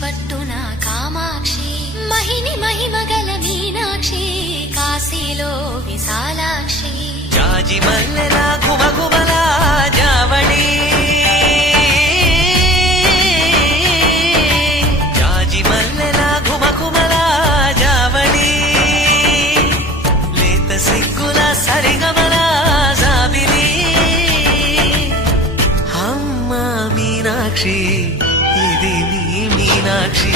పట్టున కామాక్షి మహిని మహిమగల మీనాక్షి కాశీలో విశాలాక్షి జాజి మల్లెలా గుమగుమలా జావళి జాజి మల్లెలా గుమగుమలా జావళి లేత సిగ్గుల సరిగమలా జాబిలి అమ్మ మీనాక్షి ఇది నీ మీనాక్షి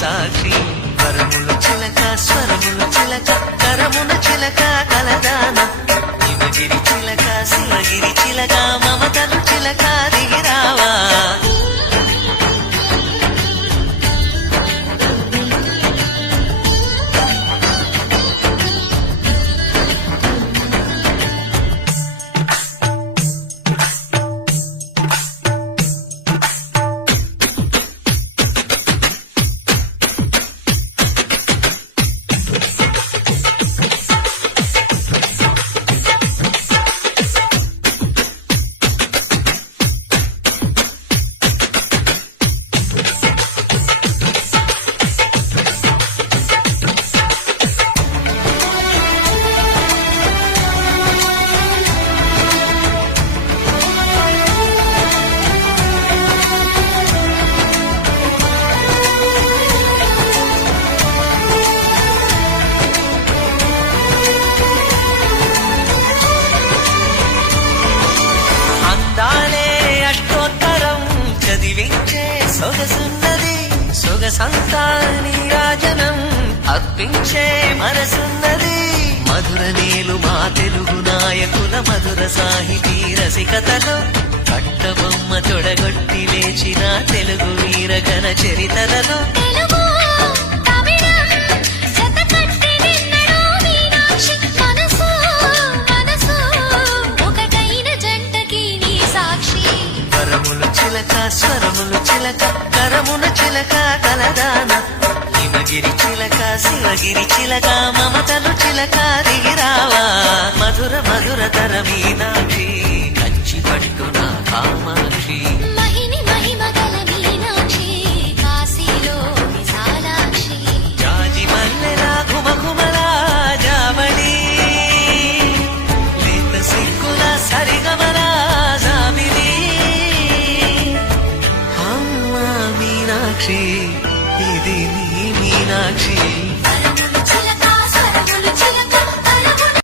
సాక్షి వరములు చిలక స్వరములు చిలక కరమున చిలక కలదాన హిమగిరి చిలక శివగిరి చిలక మమతలు చిలక దిగిరావా సొగసున్నది సొగసంతా నీరాజనం అర్పించే మనసున్నది మధుర నీలు మా తెలుగు నాయకుల మధుర సాహితీ రసికతలో కట్టబొమ్మ తొడగొట్టి లేచిన తెలుగు వీరగణ చరితలలో చిలక స్వరములు చిలక కరమున చిలక కలదాన హిమగిరి చిలక శివగిరి చిలక మమతలు చిలక దిగిరావా మధుర మధుర తర మీనాక్షి కంచి పట్టున కామాక్షి మహిని మహిమగల మీనాక్షి కాశీలో విశాలాక్షి జాజి మల్లెలా గుమగుమలా జావళి లేత సిగ్గుల సరిగమలా జాబిలి మీనాక్షి ఇది నీ మీనాక్షి